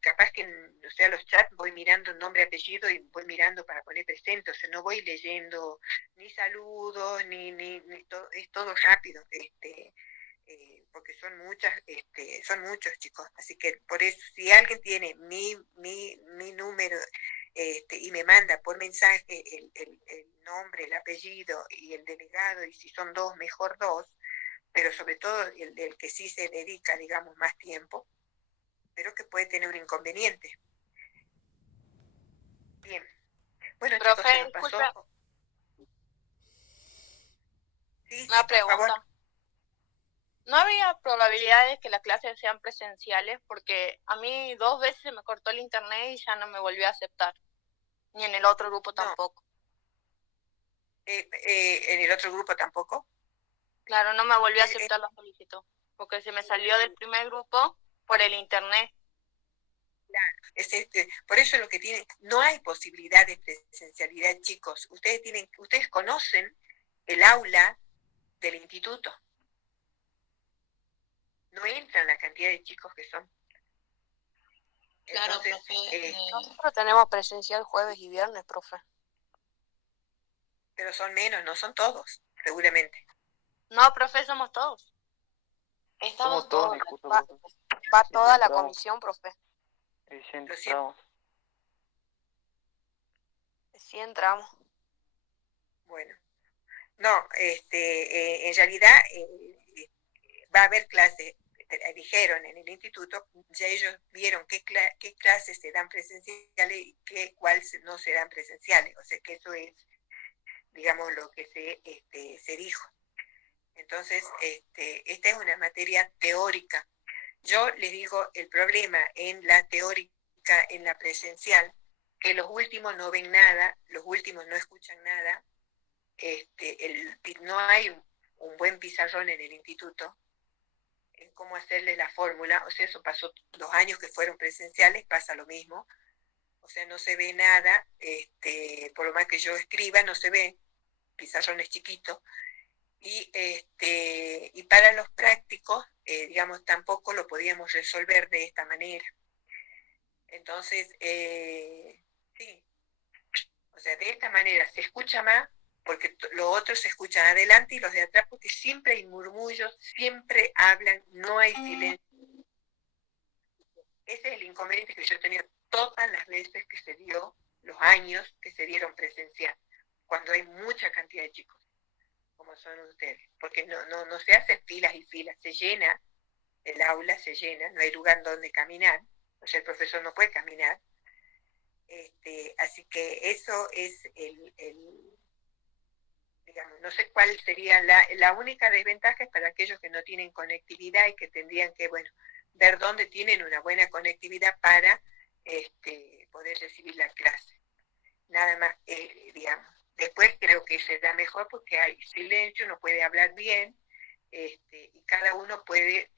capaz que, o sea, los chats voy mirando nombre, apellido, y voy mirando para poner presente, o sea, no voy leyendo ni saludos, ni todo, es todo rápido, porque son muchos, chicos. Así que por eso, si alguien tiene mi número, y me manda por mensaje el nombre, el apellido y el delegado, y si son 2, mejor 2, pero sobre todo el que sí se dedica, digamos, más tiempo, pero que puede tener un inconveniente. Bien. Bueno, profe, chicos, se nos disculpe, pasó. Sí, una por favor. pregunta. ¿No había probabilidades que las clases sean presenciales? Porque a mí 2 veces se me cortó el internet y ya no me volvió a aceptar. Ni en el otro grupo tampoco. ¿En el otro grupo tampoco? Claro, no me volvió a aceptar la solicitud. Porque se me salió del primer grupo por el internet. Claro, por eso lo que tienen, no hay posibilidad de presencialidad, chicos. Ustedes conocen el aula del instituto. No entran la cantidad de chicos que son. Claro, Entonces, profe. Nosotros tenemos presencial jueves y viernes, profe. Pero son menos, no son todos, seguramente. No, profe, somos todos. Somos todos, disculpa, profe. Va Sí, toda la entramos. comisión, profe. Sí, entramos. Sí, entramos. Bueno, no, en realidad va a haber clases, dijeron en el instituto, ya ellos vieron qué clases se dan presenciales y cuáles no se dan presenciales, o sea que eso es, digamos, lo que se dijo. Entonces, esta es una materia teórica. Yo les digo, el problema en la teórica, en la presencial, que los últimos no ven nada, los últimos no escuchan nada, no hay un buen pizarrón en el instituto en cómo hacerle la fórmula. O sea, eso pasó 2 años que fueron presenciales, pasa lo mismo. O sea, no se ve nada, por lo más que yo escriba, no se ve, pizarrón es chiquito. Y para los prácticos, digamos, tampoco lo podíamos resolver de esta manera. Entonces, sí, o sea, de esta manera se escucha más, porque los otros se escuchan adelante y los de atrás, porque siempre hay murmullos, siempre hablan, no hay silencio. Ese es el inconveniente que yo he tenido todas las veces que se dio, los años que se dieron presencial, cuando hay mucha cantidad de chicos, como son ustedes, porque no se hacen filas y filas, se llena, el aula se llena, no hay lugar donde caminar, o sea, el profesor no puede caminar. Así que eso es digamos, no sé cuál sería la única desventaja es para aquellos que no tienen conectividad y que tendrían que, bueno, ver dónde tienen una buena conectividad para poder recibir la clase. Nada más, digamos. Después creo que será mejor porque hay silencio, no puede hablar bien, y cada uno puede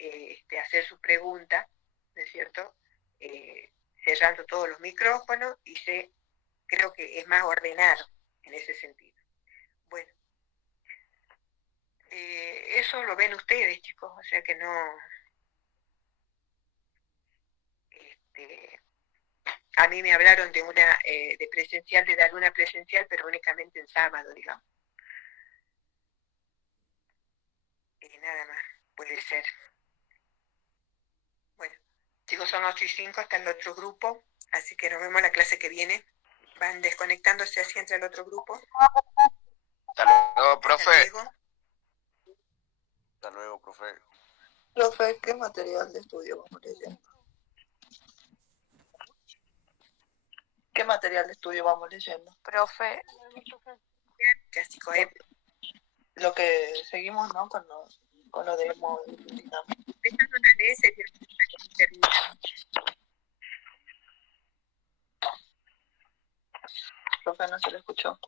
hacer su pregunta, ¿no es cierto? Cerrando todos los micrófonos y creo que es más ordenado en ese sentido. Bueno, eso lo ven ustedes, chicos, o sea que no... a mí me hablaron de una de presencial, de dar una presencial, pero únicamente en sábado, digamos. Nada más, puede ser. Bueno, chicos, son 8:05, está el otro grupo, así que nos vemos la clase que viene. Van desconectándose así entre el otro grupo. Hasta luego, profe. Hasta luego, profe. Profe, ¿qué material de estudio vamos leyendo? ¿Qué material de estudio vamos leyendo? Profe, Chicos, Lo que seguimos, ¿no? Con lo de movilidad. empezando a leer, sería terminar. Profe, no se lo escuchó.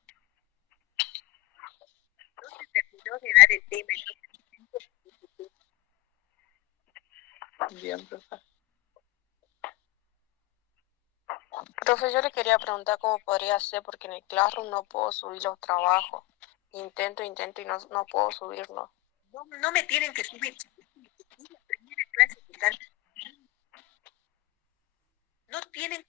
No se terminó de dar el tema. Bien, profe. profe, yo le quería preguntar cómo podría hacer porque en el Classroom no puedo subir los trabajos. Intento y no puedo subirlos. No me tienen que subir. La primera clase que dan, no tienen,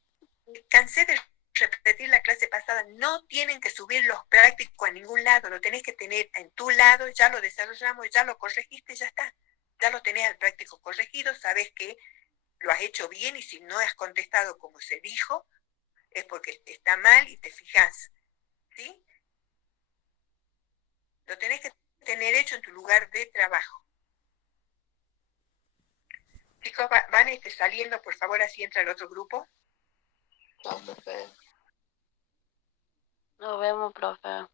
cansé de repetir la clase pasada, no tienen que subir los prácticos a ningún lado, lo tenés que tener en tu lado, ya lo desarrollamos, ya lo corregiste, ya está. Ya lo tenés al práctico corregido, sabes que lo has hecho bien y si no has contestado como se dijo, es porque está mal y te fijas, ¿sí? Lo tenés que tener hecho en tu lugar de trabajo. Chicos, van saliendo, por favor, así entra el otro grupo. No, profe. Nos vemos, profe.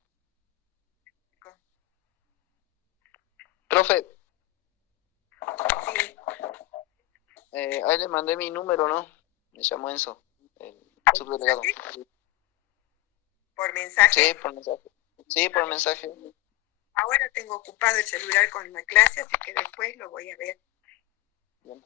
Profe, Sí, ahí le mandé mi número, ¿no? Me llamo Enzo, el subdelegado. por mensaje. Sí, por mensaje. Sí, por mensaje. Ahora tengo ocupado el celular con la clase, así que después lo voy a ver. Bien.